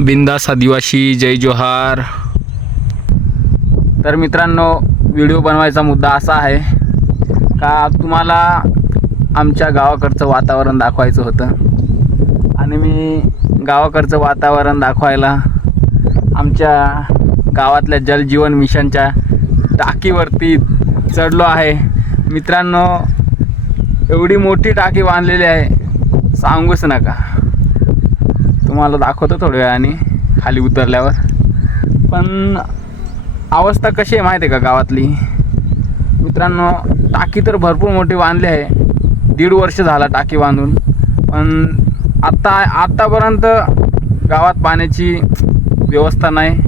बिंदास आदिवासी जय जोहार. तर मित्रांनो व्हिडिओ बनवायचा मुद्दा असा आहे का तुम्हाला आमच्या गावाकडचं वातावरण दाखवायचं होतं. आणि मी गावाकडचं वातावरण दाखवायला आमच्या गावातल्या जलजीवन मिशनच्या टाकीवरती चढलो आहे. मित्रांनो एवढी मोठी टाकी बांधलेली आहे सांगूच नका. तुम्हाला दाखवतो थोड्या वेळाने खाली उतरल्यावर. पण अवस्था कशी आहे माहिती आहे का गावातली? मित्रांनो टाकी तर भरपूर मोठी बांधली आहे. दीड वर्ष झाला टाकी बांधून. पण आत्ता आत्तापर्यंत गावात पाण्याची व्यवस्था नाही.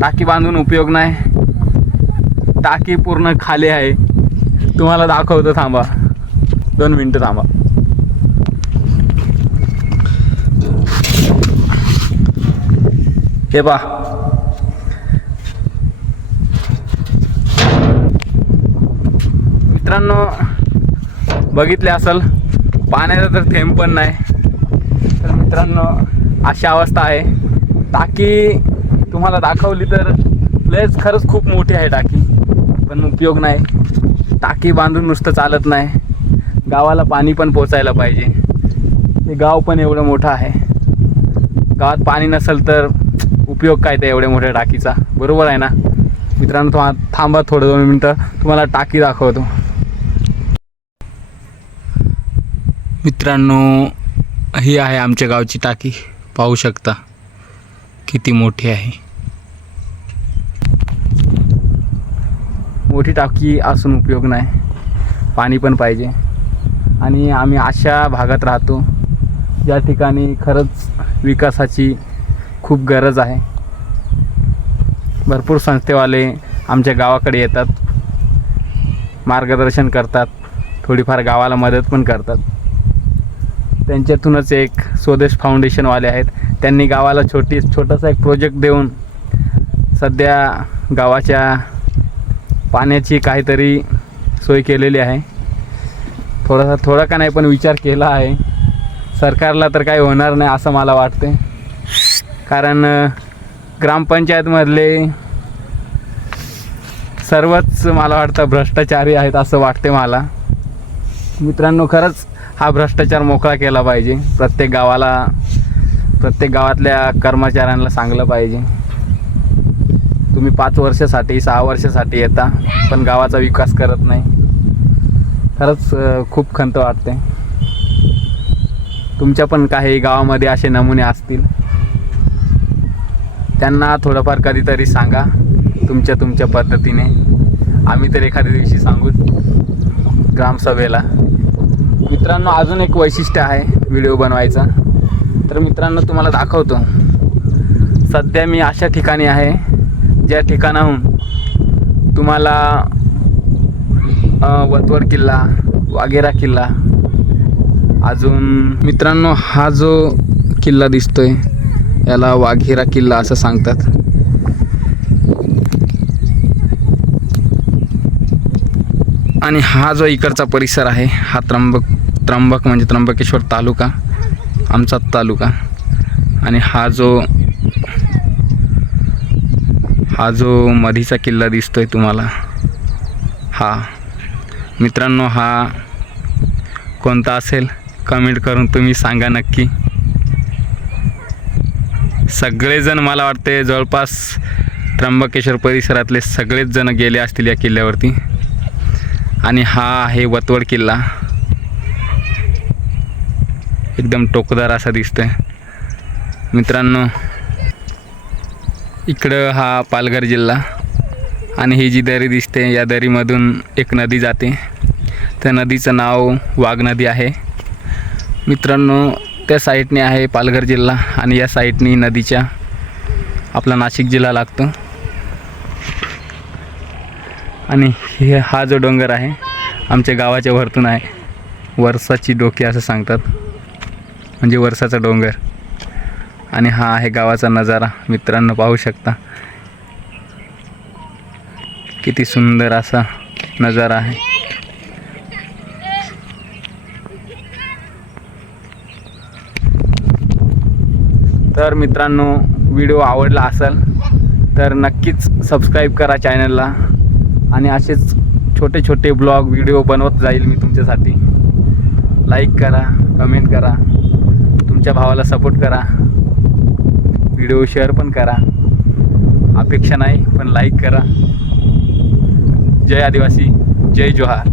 टाकी बांधून उपयोग नाही. टाकी पूर्ण खाली आहे. तुम्हाला दाखवतो थांबा. दोन मिनटं थांबा. हे पहा. मित्रांनो बघितले असेल पाण्याचा तर थेंब पण नाही. तर मित्रांनो अशी अवस्था आहे. टाकी तुम्हाला दाखवली तर लयच खरंच खूप मोठी आहे टाकी. पण उपयोग नाही. टाकी बांधून नुसतं चालत नाही. गावाला पाणी पण पोचायला पाहिजे. हे गाव पण एवढं मोठं आहे. गावात पाणी नसेल तर उपयोग काय त्या एवढ्या मोठ्या टाकीचा? बरोबर आहे ना? मित्रांनो तुम्हा थांबा थोडं दोन मिनटं. तुम्हाला टाकी दाखवतो. मित्रांनो ही आहे आमच्या गावची टाकी. पाहू शकता किती मोठी आहे. मोठी टाकी असून उपयोग नाही. पाणी पण पाहिजे. आणि आम्ही अशा भागात राहतो. ज्या ठिकाणी खरंच विकासाची खूप गरज आहे. भरपूर संस्थेवाले आमच्या गावाकडे येतात. मार्गदर्शन करतात. थोडीफार गावाला मदत पण करतात. त्यांच्यातूनच एक स्वदेश फाउंडेशनवाले आहेत. त्यांनी गावाला छोटी छोटासा एक प्रोजेक्ट देऊन सध्या गावाच्या पाण्याची काहीतरी सोय केलेली आहे. थोडासा थोडा का नाही पण विचार केला आहे. सरकारला तर काही होणार नाही असं मला वाटते कारण ग्रामपंचायतमधले सर्वच मला वाटतं भ्रष्टाचारी आहेत असं वाटते मला. मित्रांनो खरंच हा भ्रष्टाचार मोकळा केला पाहिजे. प्रत्येक गावाला प्रत्येक गावातल्या कर्मचाऱ्यांना सांगलं पाहिजे. तुम्ही पाच वर्षासाठी सहा वर्षासाठी येता पण गावाचा विकास करत नाही. खरंच खूप खंत वाटते. तुमच्या पण काही गावामध्ये असे नमुने असतील. त्यांना थोडंफार कधीतरी सांगा तुमच्या तुमच्या पद्धतीने. आम्ही तर एखाद्या दिवशी सांगू ग्रामसभेला. मित्रांनो अजून एक वैशिष्ट्य आहे व्हिडिओ बनवायचा. तर मित्रांनो तुम्हाला दाखवतो. सध्या मी अशा ठिकाणी आहे ज्या ठिकाणाहून तुम्हाला वतवर वतवड किल्ला वाघेरा किल्ला अजून मित्रांनो हा जो किल्ला दिसतोय याला वाघेरा किल्ला असं सांगतात. आणि हा जो इकडचा परिसर आहे हा त्र्यंबक त्र्यंबक म्हणजे त्र्यंबकेश्वर तालुका आमचा तालुका. आणि हा जो हा जो मधीचा किल्ला दिसतोय तुम्हाला हा. मित्रांनो हा कोणता असेल? कमेंट करून तुम्ही सांगा नक्की. सगळेजण मला वाटते जवळपास त्र्यंबकेश्वर परिसरातले सगळेच जण गेले असतील या किल्ल्यावरती. आणि हा आहे वतवड किल्ला. एकदम टोकदार असा दिसतोय. मित्रांनो इकडं हा पालघर जिल्हा. आणि ही जी दरी दिसते या दरीमधून एक नदी जाते. त्या नदीचं नाव वाघ नदी आहे. मित्रांनो त्या साईडने आहे पालघर जिल्हा आणि या साईडने नदीच्या आपला नाशिक जिल्हा लागतो. आणि हे हा जो डोंगर आहे आमच्या गावाच्या वरतून आहे. वर्षाची डोकी असं सांगतात. म्हणजे वर्षाचा डोंगर. आणि हा आहे गावाचा नजारा. मित्रांनो पाहू शकता. किती सुंदर असा नजारा आहे. तर मित्रांनो व्हिडिओ आवडला असेल तर नक्कीच सबस्क्राईब करा चॅनलला आणि असेच छोटे छोटे ब्लॉग व्हिडिओ बनवत जाईल मी तुमच्यासाठी. लाईक करा कमेंट करा तुमच्या भावाला सपोर्ट करा. व्हिडिओ शेअर पण करा. अपेक्षा नाही पण लाईक करा. जय आदिवासी जय जोहार.